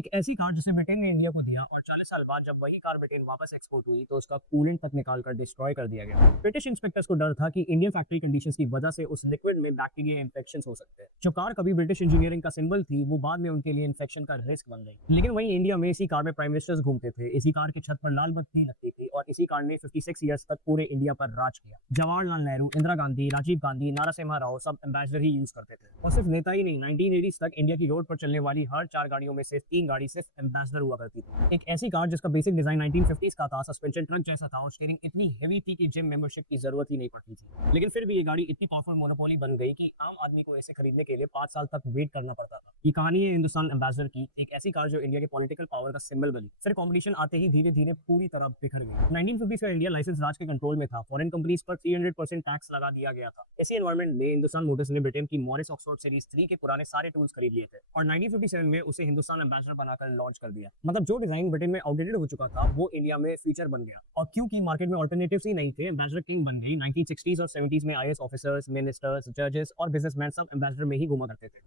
एक ऐसी कार जिसे ब्रिटेन ने इंडिया को दिया और 40 साल बाद जब वही कार ब्रिटेन वापस एक्सपोर्ट हुई तो उसका कूलेंट तक निकाल कर डिस्ट्रॉय कर दिया गया। ब्रिटिश इंस्पेक्टर्स को डर था कि इंडियन फैक्ट्री कंडीशंस की वजह से उस लिक्विड में बैक्टीरिया इन्फेक्शन हो सकते हैं। जो कार कभी ब्रिटिश इंजीनियरिंग का सिंबल थी वो बाद में उनके लिए इन्फेक्शन का रिस्क बन गई। लेकिन वहीं इंडिया में इसी कार में प्राइम मिनिस्टर्स घूमते थे, इसी कार की छत पर लाल बत्ती लगती थी और इसी कार ने 56 ईयर्स तक पूरे इंडिया पर राज किया। जवाहरलाल नेहरू, इंदिरा गांधी, राजीव गांधी, नारासिम्हा राव सब एम्बेसडर ही यूज करते थे। और सिर्फ नेता ही नहीं, 1980s तक इंडिया की रोड पर चलने वाली हर 4 गाड़ियों में से 3 गाड़ी सिर्फ एम्बेसडर हुआ करती थी। एक ऐसी कार जिसका बेसिक डिजाइन 1950s का था, सस्पेंशन ट्रक जैसा था और स्टीयरिंग इतनी हेवी थी कि जिम मेंबरशिप की जरूरत ही नहीं पड़ती थी। लेकिन फिर भी ये गाड़ी इतनी पावरफुल मोनोपोली बन गई कि आम आदमी को इसे खरीदने के लिए 5 साल तक वेट करना पड़ता था। ये कहानी है हिंदुस्तान एम्बेसडर की, एक ऐसी कार जो इंडिया के पॉलिटिकल पावर का सिंबल बनी। फिर कॉम्पिटिशन आते ही धीरे धीरे पूरी तरह बिखर गई। 1950s का इंडिया लाइसेंस राज के कंट्रोल में था, फॉरेन कंपनीज पर 300% टैक्स लगा दिया गया था। इसी एनवायरमेंट में हिंदुस्तान मोटर्स ने ब्रिटेन की मॉरिस ऑक्सफोर्ड सीरीज 3 के पुराने सारे टूल्स खरीद लिए थे और 1957 में उसे हिंदुस्तान एम्बेसडर बनाकर लॉन्च कर दिया। मतलब जो डिजाइन ब्रिटेन में आउटडेटेड हो चुका था वो इंडिया में फीचर बन गया। और क्योंकि मार्केट में ऑल्टरनेटिव्स ही नहीं थे, एम्बेसडर किंग बन गई। 1960s और 70s में आईएएस ऑफिसर्स, मिनिस्टर्स, जजेस और बिजनेसमैन सब एम्बेसडर में ही घुमा करते थे।